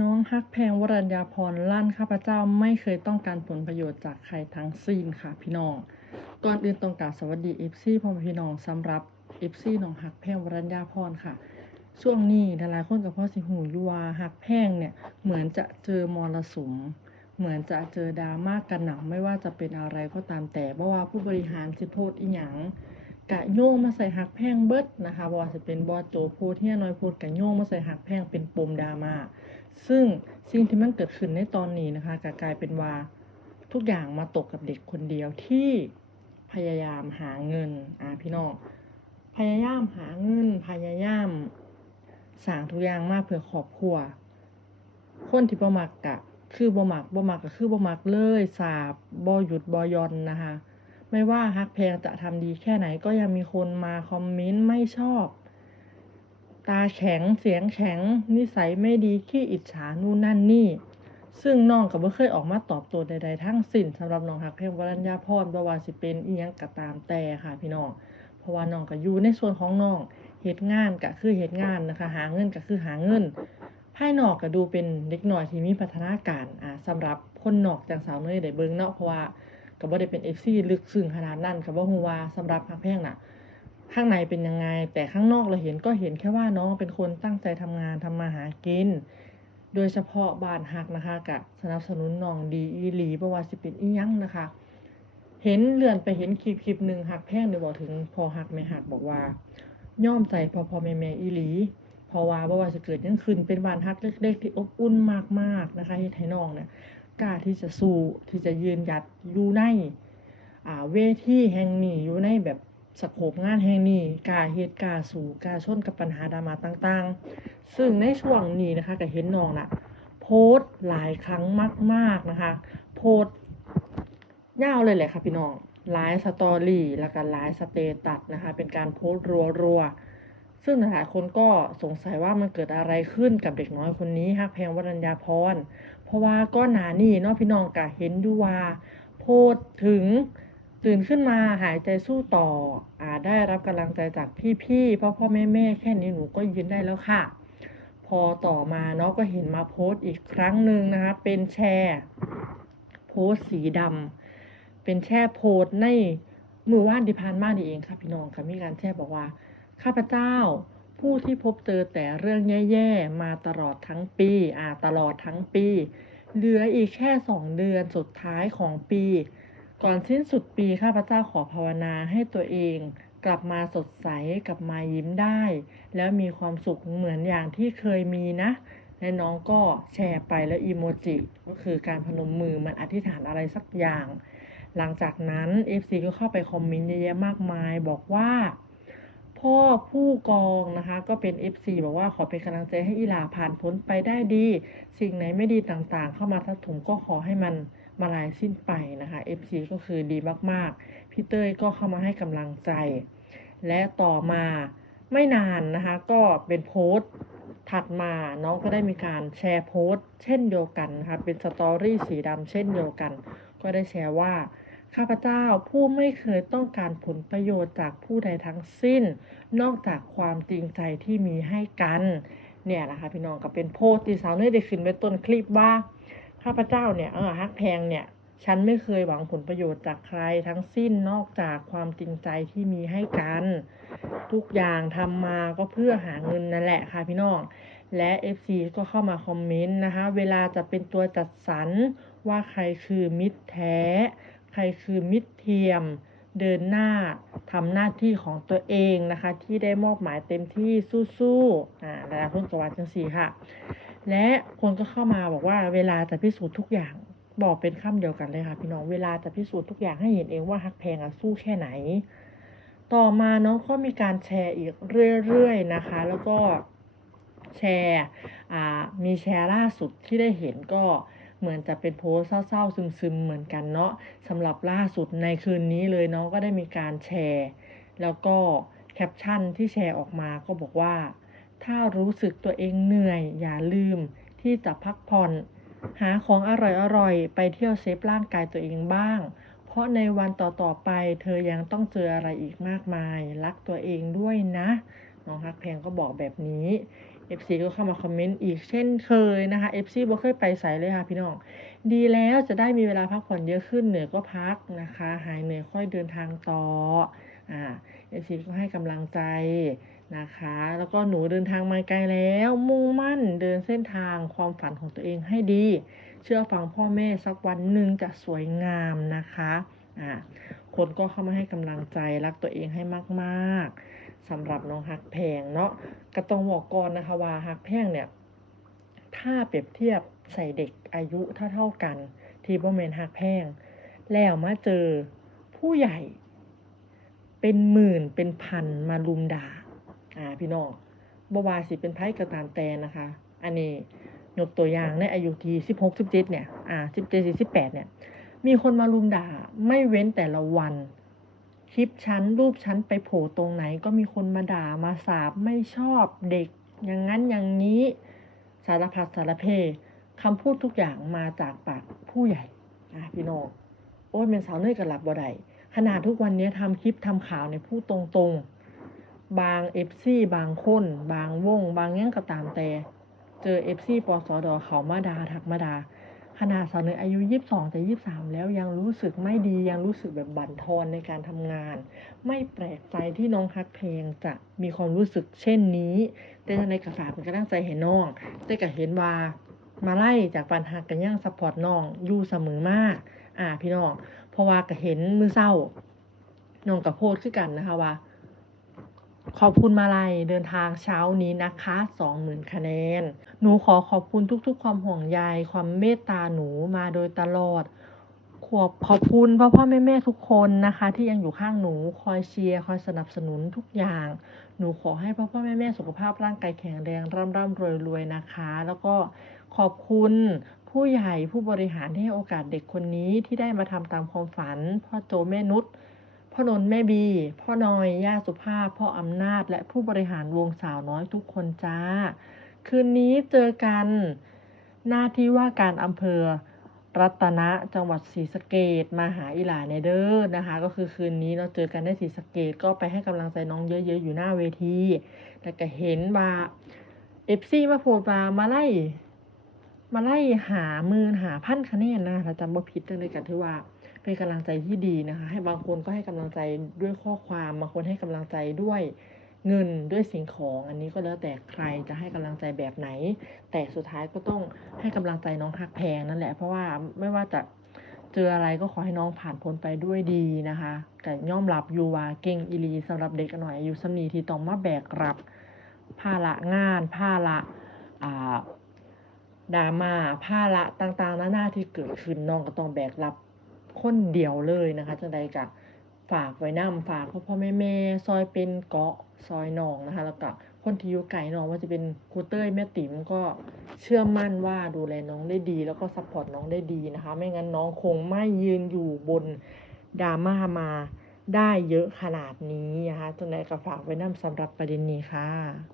น้องฮักแพงวรัญญาพรลั่นข้าพเจ้าไม่เคยต้องการผลประโยชน์จากใครทั้งสิ้นค่ะพี่น้องก่อนอื่นต้องกราบสวัสดีเอฟซีพ่อมพี่น้องสำหรับเอฟซีน้องฮักแพงวรัญญาพรค่ะ ช่วงนี้หลายๆคนกับพ่อสิหูยูว่าฮักแพงเนี่ยเหมือนจะเจอมรสุม เหมือนจะเจอดราม่ากระหน่ำไม่ว่าจะเป็นอะไรก็ตามแต่เพราะว่าผู้บริหารสิโพดอีหยังกะโยงมาใส่หักแพงเบิดนะคะบ่ว่าจะเป็นบอโจโพเฮียน้อยโพดกะโยงมาใส่หักแพงเป็นปมดราม่า ซึ่งสิ่งที่มันเกิดขึ้นในตอนนี้นะคะกะกลายเป็นว่าทุกอย่างมาตกกับเด็กคนเดียวที่พยายามหาเงินอ่าพี่น้องพยายามหาเงิน พยายามสร้างทุกอย่างมาเพื่อครอบครัว คนที่บ่มักกะคือบ่มักบ่มักก็คือบ่มักเลยสาบบ่หยุดบ่ยอนนะคะ ไม่ว่าฮักแพงจะทำดีแค่ไหนก็ยังมีคนมาคอมเมนต์ไม่ชอบ ตาแข็งเสียงแข็ง นิสัยไม่ดีขี้อิจฉานู่นนั่นนี่ ซึ่งน้องก็บ่เคยออกมาตอบโต้ใดๆทั้งสิ้นสำหรับน้องฮักแพงวรัญญาพรบ่ว่าสิเป็นอีหยังก็ตามแต่ค่ะพี่น้องเพราะว่าน้องก็อยู่ในส่วนของน้องเฮ็ดงานก็คือเฮ็ดงานนะคะ หาเงินก็คือหาเงินภายนอกก็ดูเป็นเด็กน้อยที่มีพัฒนาการอ่าสำหรับคนนอกจังสาวเนยได้เบิ่งเนาะเพราะว่าก็บ่ได้เป็น FC ลึกซึ้งขนาดนั้นก็บ่ฮู้ว่าสำหรับฮักแพงน่ะ ข้างในเป็นยังไง แต่ข้างนอกเราเห็นก็เห็นแค่ว่าน้องเป็นคนตั้งใจทำงานทำมาหากิน โดยเฉพาะบ้านฮักนะคะก็สนับสนุนน้องดีอีหลีบ่ว่าสิเป็นอียังนะคะ เห็นเลื่อนไปเห็นคลิปคลิปหนึ่งฮักแพงได้บอกถึงพอฮักแม่ฮักบอกว่า ย่อมใจพอพอแม่แม่อีหลีเพราะว่าบ่ว่าจะเกิดยังขึ้นเป็นบ้านฮักเล็กๆที่อบอุ่นมากๆนะคะเฮ็ดให้น้องเนี่ยกล้าที่จะสู้ที่จะยืนหยัดอยู่ในอ่าเวทีแห่งนี้อยู่ในแบบ สโคปงานแห่งนี้กล้าเฮ็ดกล้าสู้กล้าชนกับปัญหาดราม่าต่างๆ ซึ่งในช่วงนี้นะคะก็เห็นน้องน่ะโพสต์หลายครั้งมาก ๆนะคะ โพสต์ยาวเลยแหละค่ะพี่น้องหลายสตอรี่แล้วก็หลายสเตตัสนะคะ เป็นการโพสต์รัวๆซึ่งหลายคนก็สงสัยว่ามันเกิดอะไรขึ้นกับเด็กน้อยคนนี้ฮักแพงวรัญญาพร เพราะว่าก็หนานี่เนาะพี่น้องกะเห็นดูว่า โพสถึง ตื่นขึ้นมาหายใจสู้ต่ออ่าได้รับกำลังใจจากพี่ๆพ่อพ่อแม่แม่แค่นี้หนูก็ยืนได้แล้วค่ะ พอต่อมาเนาะก็เห็นมาโพสต์อีกครั้งหนึ่งนะคะ เป็นแชร์โพสต์สีดำเป็นแช่โพสต์ในมือว่านที่ผ่านมากนี่เองค่ะพี่น้องค่ะมีการแช่บอกว่าข้าพเจ้าผู้ที่พบเจอแต่เรื่องแย่ๆมาตลอดทั้งปีอ่าตลอดทั้งปี เหลืออีกแค่สองเดือนสุดท้ายของปี ก่อนสิ้นสุดปีข้าพเจ้าขอภาวนาให้ตัวเองกลับมาสดใสกลับมายิ้มได้ แล้วมีความสุขเหมือนอย่างที่เคยมีนะ และน้องก็แชร์ไปแล้วอีโมจิก็คือการพนมมือมันอธิษฐานอะไรสักอย่าง หลังจากนั้น FC ก็เข้าไปคอมเมนต์เยอะแยะมากมาย บอกว่า พ่อผู้กองนะคะ ก็เป็น FC บอกว่าขอเป็นกำลังใจให้อีหลาผ่านพ้นไปได้ดี สิ่งไหนไม่ดีต่างๆ เข้ามาทับถมก็ขอให้มัน มาลายสิ้นไปนะคะ FC ก็คือดีมากๆ พี่เต้ยก็เข้ามาให้กำลังใจ และต่อมาไม่นานนะคะ ก็เป็นโพสต์ถัดมาน้องก็ได้มีการแชร์โพสต์ เช่นเดียวกันนะคะเป็นสตอรี่สีดำเช่นเดียวกัน ก็ได้แชร์ว่า ข้าพเจ้าผู้ไม่เคยต้องการผลประโยชน์จากผู้ใดทั้งสิ้น นอกจากความจริงใจที่มีให้กัน เนี่ยนะคะพี่น้องก็เป็นโพสต์ที่สาวเนยได้ขึ้นไว้ต้นคลิปว่า ข้าพเจ้าเนี่ยเออฮักแพงเนี่ย ฉันไม่เคยหวังผลประโยชน์จากใครทั้งสิ้นนอกจากความจริงใจที่มีให้กัน ทุกอย่างทำมาก็เพื่อหาเงินนั่นแหละค่ะพี่น้อง และ FC ก็เข้ามาคอมเมนต์นะคะ เวลาจะเป็นตัวจัดสรรว่าใครคือมิตรแท้ ใครคือมิตรเทียม เดินหน้าทำหน้าที่ของตัวเองนะคะ ที่ได้มอบหมายเต็มที่สู้ๆอ่าหลายๆคนก็ว่าจังสี่ค่ะ และคนก็เข้ามาบอกว่าเวลาจะพิสูจน์ทุกอย่างบอกเป็นคำเดียวกันเลยค่ะ พี่น้องเวลาจะพิสูจน์ทุกอย่างให้เห็นเองว่าฮักแพงอะสู้แค่ไหน ต่อมาน้องก็มีการแชร์อีกเรื่อยๆนะคะ แล้วก็แชร์มีแชร์ล่าสุดที่ได้เห็นก็เหมือนจะเป็นโพสเศร้าๆ ซึมๆ เหมือนกันเนาะสำหรับล่าสุดในคืนนี้เลยน้องก็ได้มีการแชร์ แล้วก็แคปชั่นที่แชร์ออกมาก็บอกว่า ถ้ารู้สึกตัวเองเหนื่อย อย่าลืมที่จะพักผ่อน หาของอร่อยๆ ไปเที่ยวเซฟร่างกายตัวเองบ้าง เพราะในวันต่อๆไปเธอยังต้องเจออะไรอีกมากมาย รักตัวเองด้วยนะน้องฮักแพงก็บอกแบบนี้ FC ก็เข้ามาคอมเมนต์อีกเช่นเคยนะคะ FC บ่เคยไปไสเลยค่ะพี่น้อง ดีแล้วจะได้มีเวลาพักผ่อนเยอะขึ้นเหนื่อยก็พักนะคะ หายเหนื่อยค่อยเดินทางต่ออ่า FC ก็ให้กำลังใจ นะคะ แล้วก็หนูเดินทางมาไกลแล้ว มุ่งมั่นเดินเส้นทางความฝันของตัวเองให้ดี เชื่อฟังพ่อแม่สักวันหนึ่งจะสวยงามนะคะอ่าคนก็เข้ามาให้กำลังใจรักตัวเองให้มากๆสำหรับน้องฮักแพงเนาะก็ต้องบอกก่อนนะคะว่าฮักแพงเนี่ยถ้าเปรียบเทียบใส่เด็กอายุเท่าๆกัน ที่บ่แม่นฮักแพงแล้วมาเจอผู้ใหญ่เป็นหมื่นเป็นพันมารุมด่า อ่าพี่น้องบว่าสิเป็นไผก็ตามแต่นะคะ อันนี้ยกตัวอย่างในอายุที่16 17เจ็ดเนี่ย อ่า17 18เนี่ย มีคนมารุมด่าไม่เว้นแต่ละวัน คลิปฉันรูปฉันไปโผล่ตรงไหน ก็มีคนมาด่ามาสาบไม่ชอบเด็ก อย่างนั้นอย่างนี้ สารพัดสารเพคำพูดทุกอย่างมาจากปากผู้ใหญ่อะพี่น้องโอ้ยเป็นสาวเนยกับหลับบ่ได้ขนาดทุกวันนี้ทำคลิปทำข่าวในยพูดตรงๆ บางเอฟซีบางคน บางวง บางยังก็ตามแต่ เจอเอฟซีปสดเขามาดาทักมาดาขนาดสาวเนยอายุยี่สิบสองแต่ยี่สามแล้วยังรู้สึกไม่ดียังรู้สึกแบบบั่นทอนในการทำงาน ไม่แปลกใจที่น้องฮักเพลงจะมีความรู้สึกเช่นนี้ แต่ในกระฝากเป็นกำลังใจเห็นน้องแต่ก็เห็นว่ามาไล่จากปันหักกันย่างซัพพอร์ตน้องอยู่เสมอมาก อ่าพี่น้องเพราะว่าก็เห็นมือเศร้าน้องกับโพดคือกันนะคะว่า ขอบคุณมาลัยเดินทางเช้านี้นะคะสองหมื่นคะแนน หนูขอขอบคุณทุกๆ ความห่วงใยความเมตตาหนูมาโดยตลอด ขอบขอบคุณพ่อพ่อแม่แม่ทุกคนนะคะ ที่ยังอยู่ข้างหนูคอยเชียร์คอยสนับสนุนทุกอย่าง หนูขอให้พ่อพ่อแม่แม่สุขภาพร่างกายแข็งแรงร่ำร่ำรวยรวยนะคะ แล้วก็ขอบคุณผู้ใหญ่ผู้บริหารที่ให้โอกาสเด็กคนนี้ที่ได้มาทำตามความฝัน พ่อโจแม่นุช พ่อนนแม่บี พ่อนอย ย่าสุภาพ พ่ออำนาจ และผู้บริหารวงสาวน้อยทุกคนจ้า คืนนี้เจอกัน หน้าที่ว่าการอำเภอรัตนะจังหวัดศรีสะเกดมาหาอีหลาในเด้อนะคะ ก็คือคืนนี้เราเจอกันได้ศรีสะเกดก็ไปให้กำลังใจน้องเยอะๆ อยู่หน้าเวทีแล้วก็เห็นว่าเอฟซีมาโพดมามาไล่มาไล่หามื่นหาพันคะแนนนะถ้าจำบ่ผิดจังเลยกันที่ว่า เป็นกำลังใจที่ดีนะคะ ให้บางคนก็ให้กำลังใจด้วยข้อความบางคนให้กำลังใจด้วยเงินด้วยสิ่งของ อันนี้ก็แล้วแต่ใครจะให้กำลังใจแบบไหน แต่สุดท้ายก็ต้องให้กำลังใจน้องฮักแพงนั่นแหละ เพราะว่าไม่ว่าจะเจออะไรก็ขอให้น้องผ่านพ้นไปด้วยดีนะคะแต่ย่อมรับอยู่ว่าเก่งอีลีสำหรับเด็กหน่อยอายุสำนีที่ต้องมาแบกรับภาระงานภาระอ่าดราม่าภาระต่างๆนานาที่เกิดขึ้นน้องก็ต้องแบกรับ คนเดียวเลยนะคะจังใดก็ฝากไว้นํฝากพ่อพ่อแม่แม่ซอยเป็นเกาะซอยนองนะคะ แล้วก็คนที่อยู่ไกลน้องว่าจะเป็นครูเต้ยแม่ติ๋มก็เชื่อมั่นว่าดูแลน้องได้ดี แล้วก็ซัพพอร์ตน้องได้ดีนะคะ ไม่งั้นน้องคงไม่ยืนอยู่บนดราม่ามาได้เยอะขนาดนี้นะคะจังใดก็ฝากไว้นํสำหรับประเด็นนี้ค่ะ